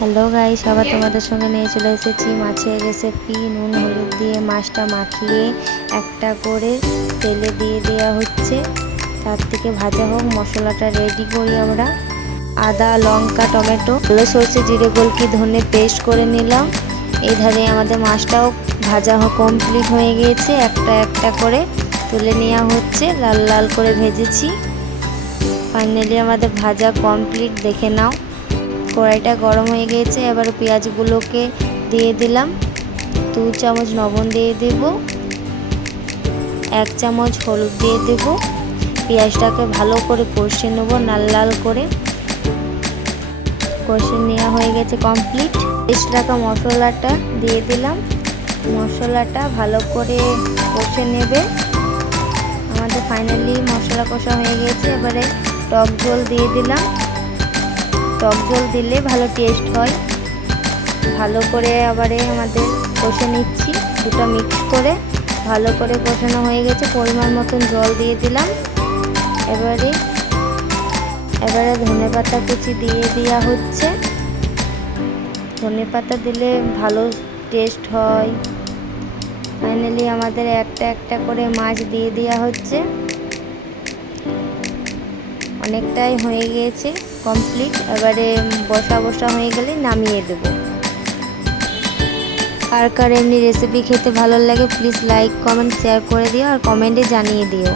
Hello guy সবার তোমাদের সঙ্গে নিয়ে চলে এসেছি। মাছের রেসিপি নুন, হলুদ দিয়ে মাছটা মাখিয়ে একটা করে তেলে দিয়ে দেওয়া হচ্ছে। তার থেকে ভাজা হোক, মশলাটা রেডি করি আমরা। আদা, লঙ্কা, টমেটো, ভালো সর্ষে, জিরে, গোলকি, ধনে পেস্ট করে নিলাম। এই ধারে আমাদের মাছটাও ভাজা কমপ্লিট হয়ে গিয়েছে। একটা একটা করে তুলে নেওয়া হচ্ছে। লাল লাল করে ভেজেছি। ফাইনালি আমাদের ভাজা কমপ্লিট দেখে নাও। কড়াইটা গরম হয়ে গিয়েছে এবার পেঁয়াজগুলোকে দিয়ে দিলাম। দু চামচ লবণ দিয়ে দেব, এক চামচ হলুদ দিয়ে দেব। পেঁয়াজটাকে ভালো করে কষে নেব, লাল লাল করে। কষে নেওয়া হয়ে গেছে কমপ্লিট পেস্ট রাখা মশলাটা দিয়ে দিলাম। মশলাটা ভালো করে কষে নেবে। আমাদের ফাইনালি মশলা কষা হয়ে গেছে, এবারে টক জল দিয়ে দিলাম। টক জল দিলে ভালো টেস্ট হয়। ভালো করে আবারে আমাদের কষে নিচ্ছি। দুটো মিক্স করে ভালো করে কষানো হয়ে গেছে। পরিমাণ মতন জল দিয়ে দিলাম। এবারে এবারে ধনে পাতা কুচি দিয়ে দেওয়া হচ্ছে। ধনে পাতা দিলে ভালো টেস্ট হয়। ফাইনালি আমাদের একটা একটা করে মাছ দিয়ে দেওয়া হচ্ছে। অনেকটাই হয়ে গিয়েছে কমপ্লিট এবারে বসা বসা হয়ে গেলে নামিয়ে দেব। আর কার এমনি রেসিপি খেতে ভালো লাগে প্লিজ লাইক কমেন্ট শেয়ার করে দিও আর কমেন্টে জানিয়ে দিও।